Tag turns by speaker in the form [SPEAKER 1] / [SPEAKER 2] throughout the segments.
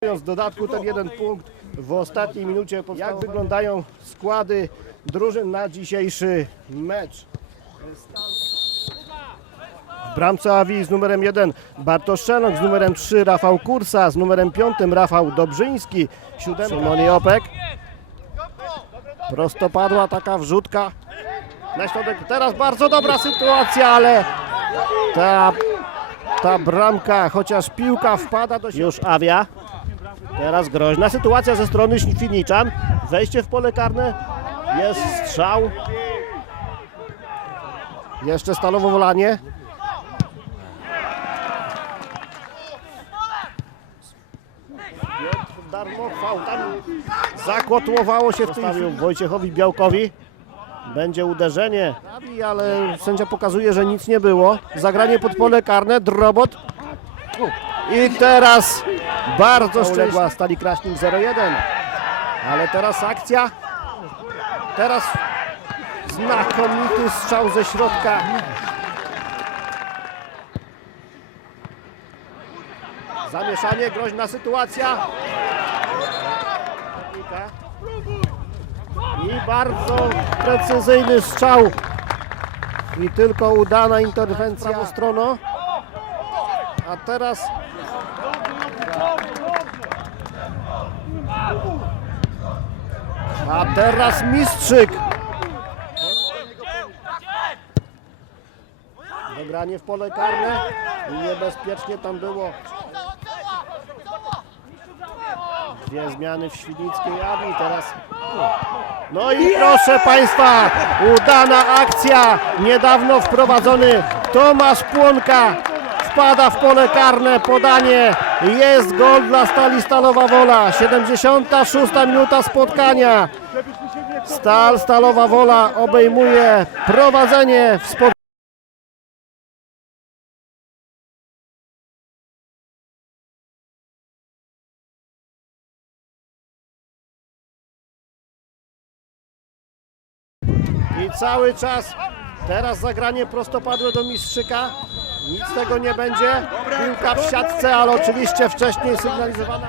[SPEAKER 1] Z dodatku ten jeden punkt w ostatniej minucie. Jak wyglądają składy drużyn na dzisiejszy mecz? W bramce Awi z numerem 1 Bartosz z numerem 3 Rafał Kursa, z numerem 5 Rafał Dobrzyński, 7 Szymon Jopek. Prostopadła taka wrzutka na środek. Teraz bardzo dobra sytuacja, ale ta, ta bramka, chociaż piłka wpada do Już Awia. Teraz groźna sytuacja ze strony Finiczan. Wejście w pole karne. Jest strzał. Jeszcze stalowo wolanie. Piotr Darmochwał tam zakotłowało się w tym Wojciechowi Białkowi. Będzie uderzenie, ale sędzia pokazuje, że nic nie było. Zagranie pod pole karne, drobot. I teraz bardzo szczęśliwa Stali Kraśnik 0-1. Ale teraz akcja. Teraz znakomity strzał ze środka. Zamieszanie, groźna sytuacja. I bardzo precyzyjny strzał. I tylko udana interwencja stroną. A teraz A teraz mistrzyk. Dogranie w pole karne niebezpiecznie tam było. Dwie zmiany w Świdnickiej Awi teraz. No i proszę Państwa, udana akcja. Niedawno wprowadzony Tomasz Płonka wpada w pole karne, podanie, jest gol dla Stali Stalowa Wola, 76 minuta spotkania. Stal Stalowa Wola obejmuje prowadzenie w spotkaniu. I cały czas teraz zagranie prostopadłe do mistrzyka. Nic z tego nie będzie. Piłka w siatce, ale oczywiście wcześniej sygnalizowana.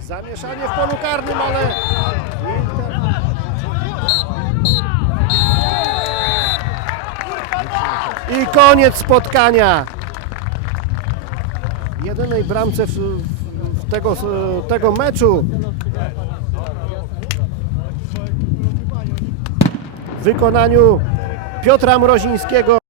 [SPEAKER 1] Zamieszanie w polu karnym, ale... I koniec spotkania. Jedynej bramce w, w tego, tego meczu w wykonaniu Piotra Mrozińskiego.